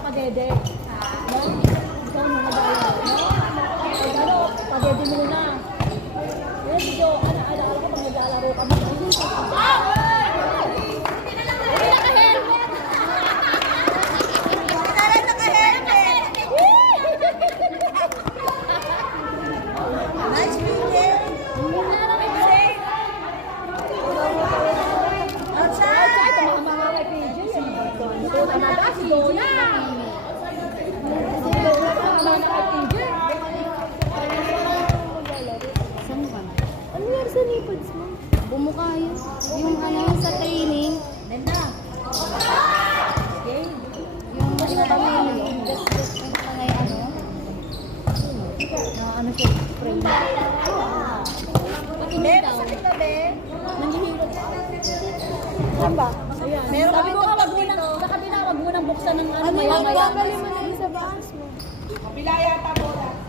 padede. No? Ikaw mo nag-aaral. No? Pag ano, padede mo na. Medyo, ano ko pag nag-aalaro ka mo. Hindi naka-helmet! Nice meeting. Outside, mga kay PJ. Ito talaga, si Dona. Si Dona, mga kay PJ. Saan ka? Ano yan sa lipads mo? Bumuka yun. Yung ano sa training. Nenda. Okay. Yung kami invest yung kangay ano. Ano siya? Spray. Be, masakit na, be. Nanghihilo pa. Saan ba? Ayan. Meron Sabi kami ko nga, tuktok wag mo dito. sa kabila, wag mo nang buksan ng ano. Ano maya, yung maya. gagawin mo na sa bahas mo?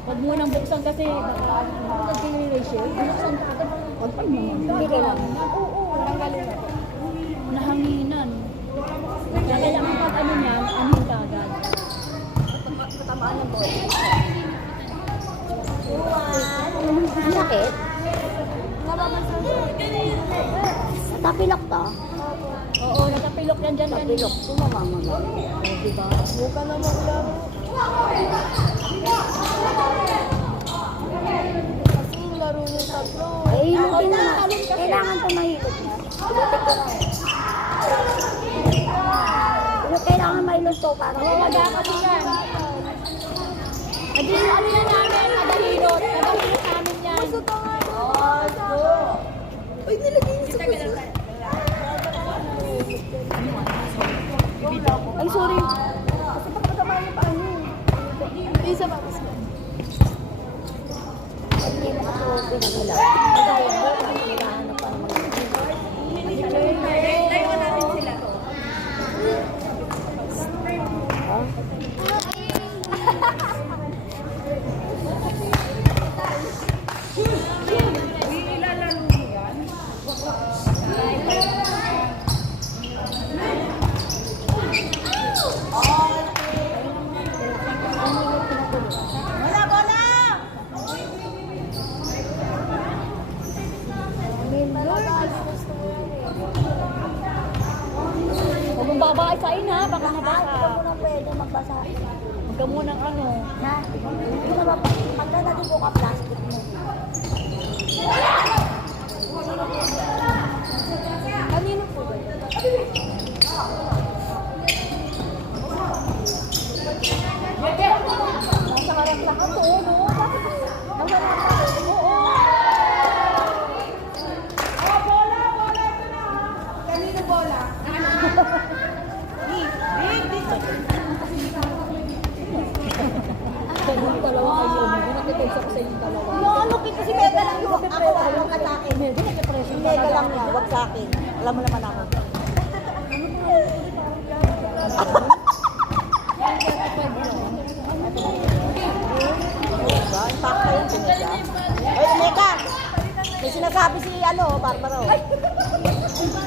Wag mo nang buksan kasi nag-relation. Buksan ka agad. Wag pa naman. Hindi ka lang. Oo, tanggalin na. Nahanginan. Kaya lang pag ano niyan, anin ka agad. Katamaan ng boy. Ang sakit? Tapilok to? Oo, nakapilok yan dyan. Tapilok. Tumamamaga. Diba? Huwag ka na maglaro. Kasi yung laro niyo tatlo. Ay, hilot na. Kailangan tumahilot na. Hilutin ko na. Pero kailangan mahilot to para Oo, wala kasi yan. Adi, ano yan namin? Nagahilot. Nagahilot namin yan. Gusto to nga. Uy, nilagay niyo sa puso. Ay, sorry. Kasi pag matama yung paa niyo. Isa ba? Hindi mo kasi pinagula. Madali mo. Kailangan pa naman. Tayo natin sila. Wala, wala! Huwag mong babakain ha, baka mabaka. Ikaw muna pwede magbasa. Huwag ka munang ano. Na, hindi na ba, pagka natubo ka plastic mo. Kanino po ba? Nasa harap lang ang tuo, no? Bakit? Nasa harap lang. Oo. Kanino bola? Yung dalawa kayo, hindi nakitagsa ko sa inyong dalawa. Ano kita si Mega lang yung ako, huwag ka sa akin. Hindi nakipresyon ka Mega na lang yan, huwag sa akin. Alam mo naman ako. Ba, impacta yun si Mega. Ay, Mega! May sinasabi si Barbara.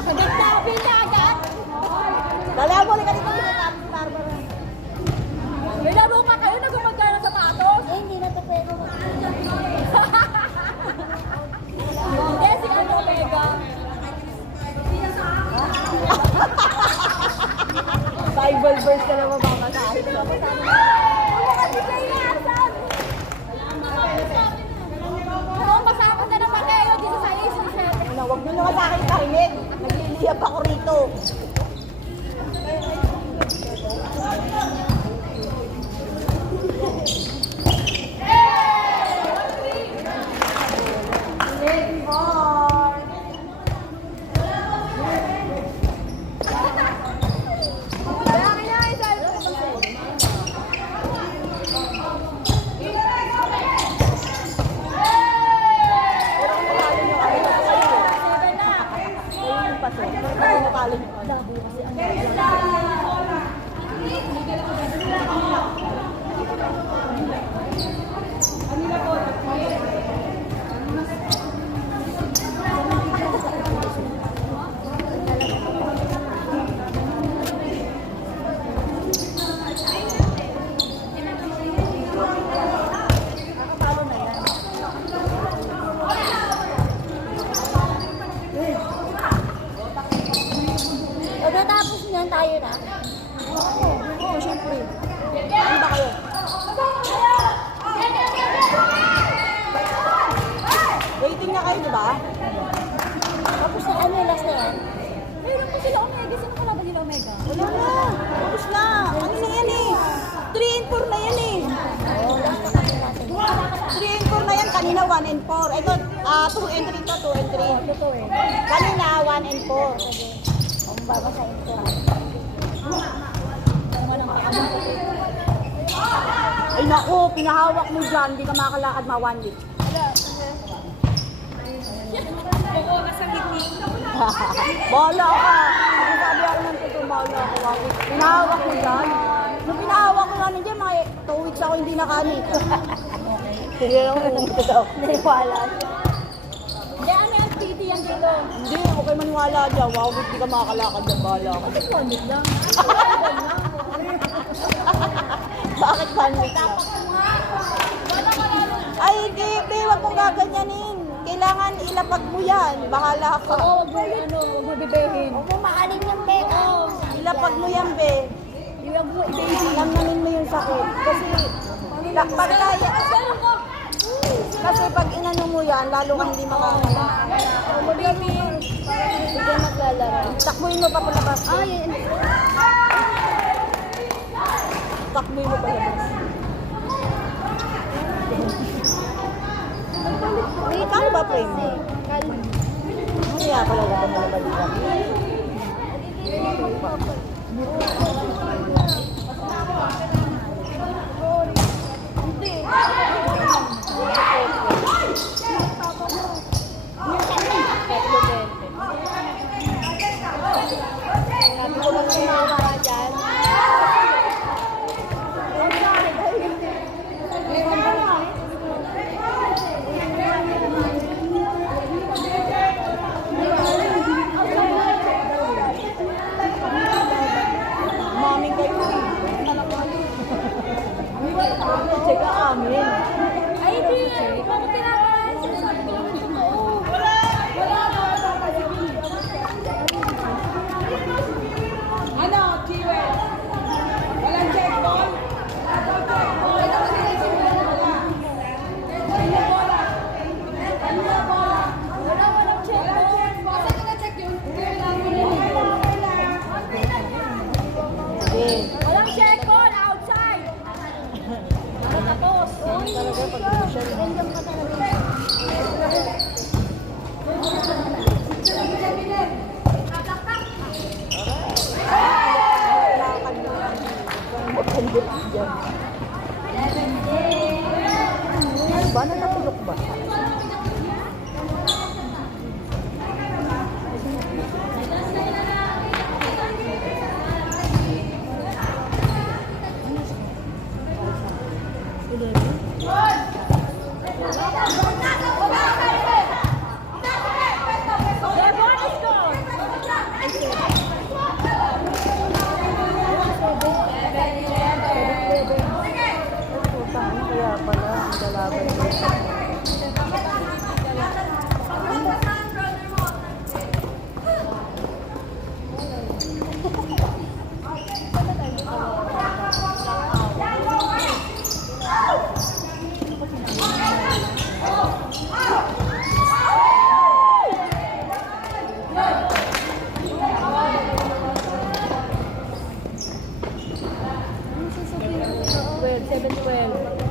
Agad-sabi na agad. Dala mo ulit ka dito, sinasabi si Barbara. May laro pa kayo na gumagana sa patos. Eh, hindi na to pwede. Hindi, si ano, Mega. Bible verse na naman makakain. Oo, masama na naman kayo dito sa isang set. Ano, huwag nyo naman sa akin kainin. Nagliliyap ako rito. kanina 1 and 4. Ito, 2 and 3 to, 2 and 3. Ito eh. Kanina, 1 and 4. Ang babasahin ko. Naman ang pakamang ko. Ay naku, pinahawak mo dyan, hindi ka makalakad ma 1 week. Oo, nasa meeting. Bahala ka. Ang sabi ako ng totoo, bahala ako. Pinahawak mo dyan. Nung pinahawak ko namin dyan, mga 2 weeks ako hindi nakanik. Sige lang mo nang ito. Naniwala. Hindi, ano yung activity yan dito? Hindi, okay maniwala dyan. Wow, hindi ka makakalakad dyan, bahala ka. Bakit 1 week lang? Bakit 1 week lang? Ay, hindi, be, wag mong gaganyanin. Kailangan ilapag mo yan. Bahala ka. Oo, wag mo huwag mo bibehin. Huwag mo makalim yung teka. Ilapag mo yan, be. Huwag mo i-baby. Namnamin mo yung sakit. Kasi, pag kaya, kasi pag inano mo yan, lalo kang hindi makakalakad. Baby. Sige, maglalaro. Takbuhin mo pa palabas. Ay, Takbuhin mo palabas. wait, Kano ba frame mo? Kalma. Kaya pala ba malabalikan? Maming kayo eh. Check ka amin. Ay, di. Bakit tinatawag? Sinasabi ko lang yung totoo. Wala na. Ano, Jewel? Walang checkpoint? Walang check. Sige. Walang check ball outside. Ano tapos? Talaga pag siya. Random ka talaga. Lakad mo lang. Magkandit dyan. Ba, natapilok ba? The bonus score. Ano kaya pala ang dalaban mo? Well, 7-12.